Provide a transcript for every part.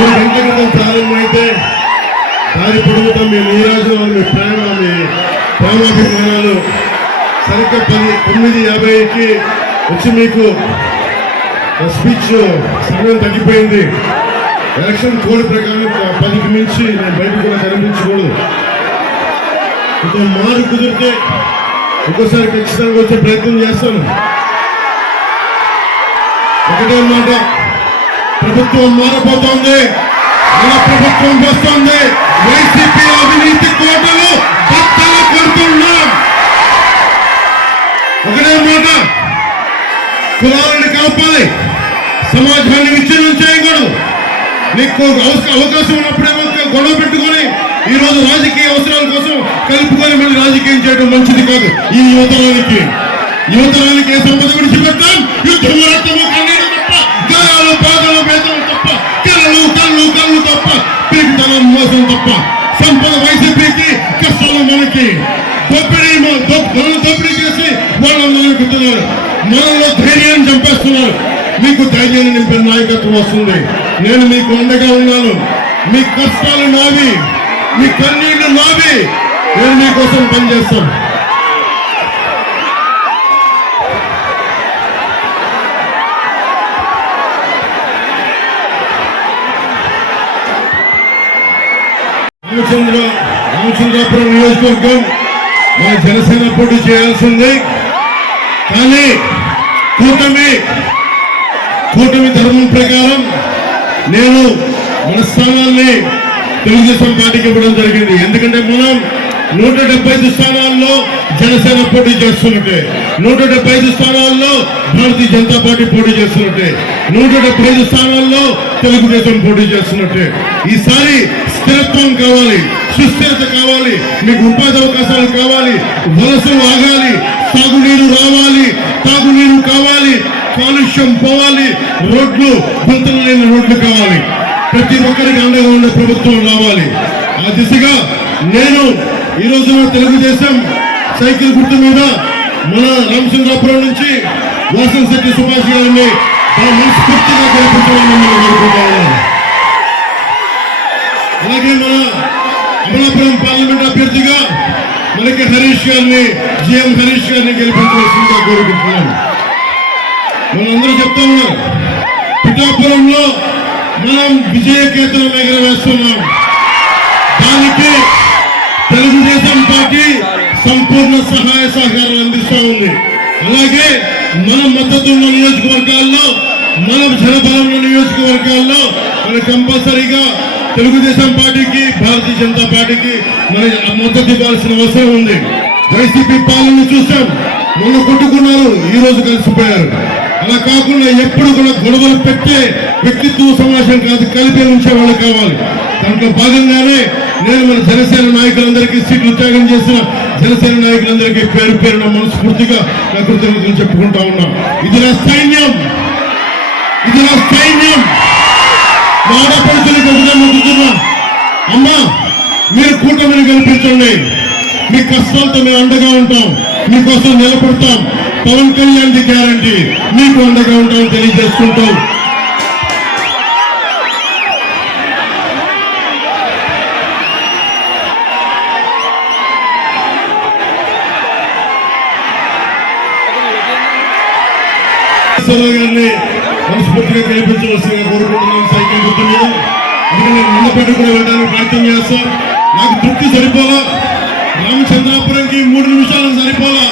3 గంటల క్రితం ప్రారంభమైతే దాని పొడుగుతాం మీ నీరాజు మీ ప్రేమాభిమానాలు సరిగ్గా 9:50కి వచ్చి మీకు స్పీచ్ సమయం తగ్గిపోయింది. ఎలక్షన్ కోడ్ ప్రకారం 10కి మించి నేను బయట కూడా కనిపించకూడదు. ఇంకో మారు కుదిరితే ఇంకోసారి ఖచ్చితంగా వచ్చే ప్రయత్నం చేస్తాను. ఒకటే మాట, ప్రభుత్వం మారబోతోంది, మన ప్రభుత్వం వస్తోంది. వైసీపీ అవినీతి కోటలు బట్టలు కొడుతున్నాం. ఒకటే మాట, కులాలను కాపాలి, సమాజాన్ని విచ్ఛిన్నం చేయకూడదు. నీకు అవకాశం ఉన్నప్పుడేమో గొడవ పెట్టుకొని ఈ రోజు రాజకీయ అవసరాల కోసం కలుపుకొని మళ్ళీ రాజకీయం చేయడం మంచిది కాదు. ఈ యువతరానికి ఏ సంపద విడిచిపెట్టాం? యుద్ధము, రక్తము, కన్నీరు తప్ప, గాయాలు, బాధలు, వేదనలు తప్ప, కళ్ళు తప్ప, పీకితనం, మోసం తప్ప. సంపద వైసీపీకి, కష్టాలు మనకి. దోపిడీ చేసి వాళ్ళు మనకుతున్నారు. మనలో ధైర్యాన్ని చంపేస్తున్నారు. మీకు ధైర్యాన్ని నింపే నాయకత్వం వస్తుంది. నేను మీకు అండగా ఉన్నాను. మీ కష్టాలు నావి, మీ కన్నీళ్లు నావి. నేను మీకోసం పనిచేస్తాను. రామచంద్రాపురం నియోజకవర్గం మన జనసేన పోటీ చేయాల్సింది. కానీ కూటమి ధర్మం ప్రకారం నేను మన స్థానాల్ని తెలుగుదేశం పార్టీకి ఇవ్వడం జరిగింది. ఎందుకంటే మనం 175 స్థానాల్లో జనసేన పోటీ చేస్తున్నట్టే, 175 స్థానాల్లో భారతీయ జనతా పార్టీ పోటీ చేస్తున్నట్టే, 175 స్థానాల్లో తెలుగుదేశం పోటీ చేస్తున్నట్టే. ఈసారి స్థిరత్వం కావాలి, సుస్థిరత కావాలి, మీకు ఉపాధి అవకాశాలు కావాలి, వలసలు ఆగాలి, సాగునీరు రావాలి, తాగునీరు కావాలి, కాలుష్యం పోవాలి, రోడ్లు గుంతలు లేని రోడ్లు కావాలి. ప్రతి ఒక్కరికి అండగా ఉండే ప్రభుత్వం రావాలి. ఆ దిశగా నేను ఈ రోజున తెలుగుదేశం సైకిల్ గుర్తు మీద మన రామచంద్రాపురం నుంచి వాసనశెట్టి సుభాష్ గారిని మనస్ఫూర్తిగా గెలిపించాలని కోరుకుంటున్నాను. అలాగే మన అమలాపురం పార్లమెంట్ అభ్యర్థిగా మనకి జిఎం హరీష్ గారిని గెలిపించవలసిందిగా కోరుకుంటున్నాను. మనందరూ చెప్తా ఉన్నారు, పిఠాపురంలో మనం విజయకేతనం ఎగరవేస్తున్నాం. దానికి తెలుగుదేశం పార్టీ సంపూర్ణ సహాయ సహకారాలు అందిస్తూ ఉంది. అలాగే మన మద్దతు ఉన్న నియోజకవర్గాల్లో, మన జనబలం ఉన్న నియోజకవర్గాల్లో మన కంపల్సరీగా తెలుగుదేశం పార్టీకి, భారతీయ జనతా పార్టీకి మన మద్దతు ఇవ్వాల్సిన అవసరం ఉంది. వైసీపీ పాలన చూసాం, మొన్న కొట్టుకున్నారు, ఈ రోజు కలిసిపోయారు. అలా కాకుండా ఎప్పుడు కూడా గొడవలు పెట్టే వ్యక్తిత్వ సమాజం కాదు, కలిపి ఉంచే వాళ్ళు కావాలి. దాంట్లో భాగంగానే నేను మన జనసేన నాయకులందరికీ, సీట్లు త్యాగం చేసిన జనసేన నాయకులందరికీ పేరు పేరున మనస్ఫూర్తిగా నా కృతజ్ఞతలు చెప్పుకుంటా ఉన్నాం. ఇది నా సైన్యం. ఆడపడుచులకు ఒకటే మొక్కుతున్నాం, అమ్మా మీరు కూటమిని గెలిపించండి. మీ కష్టాలతో మేము అండగా ఉంటాం, మీకోసం నిలబడతాం. పవన్ కళ్యాణ్ ది గ్యారంటీ, మీకు అండగా ఉంటామని తెలియజేసుకుంటాం. గారిని మనస్ఫూర్తిగా గెలిపించవలసిందిగా కోరుకుంటున్నాను. సైకిల్ గుర్తు మీద అందుకని ముందుపెట్టి కూడా వెళ్ళడానికి ప్రయత్నం చేస్తాం. నాకు తృప్తి సరిపోలా, రామచంద్రాపురంకి 3 నిమిషాలు సరిపోలా,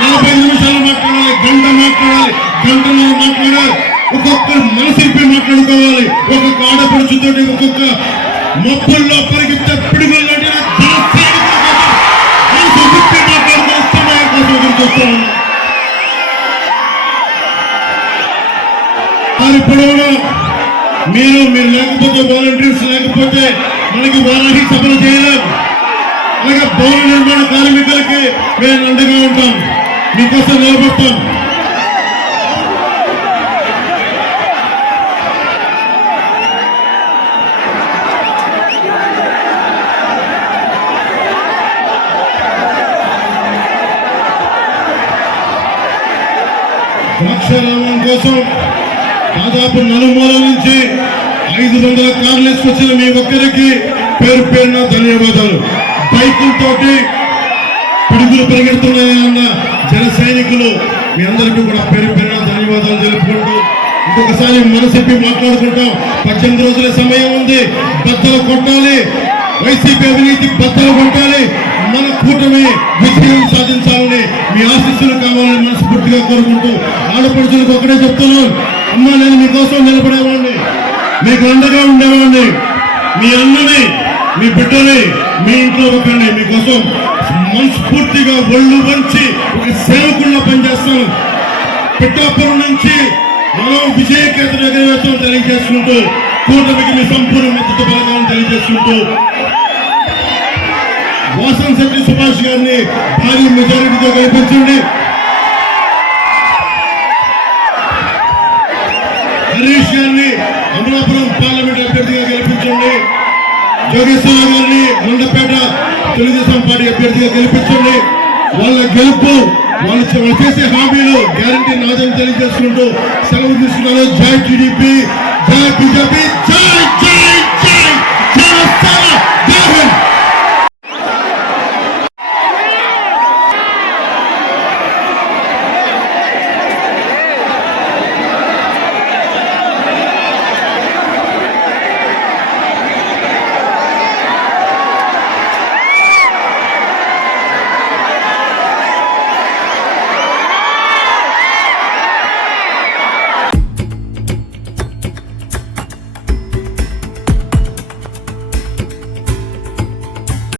45 నిమిషాలు మాట్లాడాలి, గంటన్నర మాట్లాడాలి. ఒక్కొక్కరు మనసిప్పి మాట్లాడుకోవాలి. ఒక్కొక్క ఆడపడుచుతో, ఒక్కొక్క మొప్పుల్లో పరిగెత్తే పిడుగులంటే దాని పొడవులో మీరు లేకపోతే, వాలంటీర్స్ లేకపోతే మనకి వారాహి సభలు చేయలేం. అలాగే భవన నిర్మాణ కార్మికులకి మేము అండగా ఉంటాం, మీకోసం నిలబడతాం. ద్రాక్షారామం కోసం దాదాపు నలుమూల నుంచి 500 కార్లు వేసుకొచ్చిన మీ ఒక్కరికి పేరు పేరున ధన్యవాదాలు. బైకులతోటి పిడుగులు పరిగెడుతున్నాయన్న జన సైనికులు మీ అందరికీ కూడా పేరు పేరున ధన్యవాదాలు తెలుపుకుంటూ ఇంకొకసారి మనసెప్పి మాట్లాడుకుంటాం. 18 రోజుల సమయం ఉంది. బద్దలు కొట్టాలి, వైసీపీ అవినీతి బద్దలు కొట్టాలి, మన కూటమి విజయం సాధించాలని మీ ఆశీస్సులు కావాలని మనస్ఫూర్తిగా కోరుకుంటూ ఆడపడుచులకు ఒకటే చెప్తున్నాను, అమ్మ నేను మీకోసం నిలబడేవాడిని, మీకు అండగా ఉండేవాడిని, మీ అన్నని మీ బిడ్డని మీ ఇంట్లో ఒకరిని మీకోసం మనస్ఫూర్తిగా ఒళ్ళు వంచి ఒక సేవకుల్లో పనిచేస్తాను. పిఠాపురం నుంచి మనం విజయకేతను ఎగరవేస్తాం తెలియజేసుకుంటూ కూటమికి మీ సంపూర్ణ మద్దతు పలకాలను తెలియజేసుకుంటూ వాసంశెట్టి సుభాష్ గారిని భారీ మెజారిటీతో గెలిపించండి. హరీష్ గారిని అమలాపురం పార్లమెంట్ అభ్యర్థిగా గెలిపించండి. జోగేశ్వరరావు గారిని మండపేట తెలుగుదేశం పార్టీ అభ్యర్థిగా గెలిపించండి. వాళ్ళ గెలుపు వాళ్ళు చేసే హామీలు గ్యారంటీ నాదని తెలియజేసుకుంటూ సెలవు తీసుకున్నాను. జై టీడీపీ, జై బీజేపీ, జై జై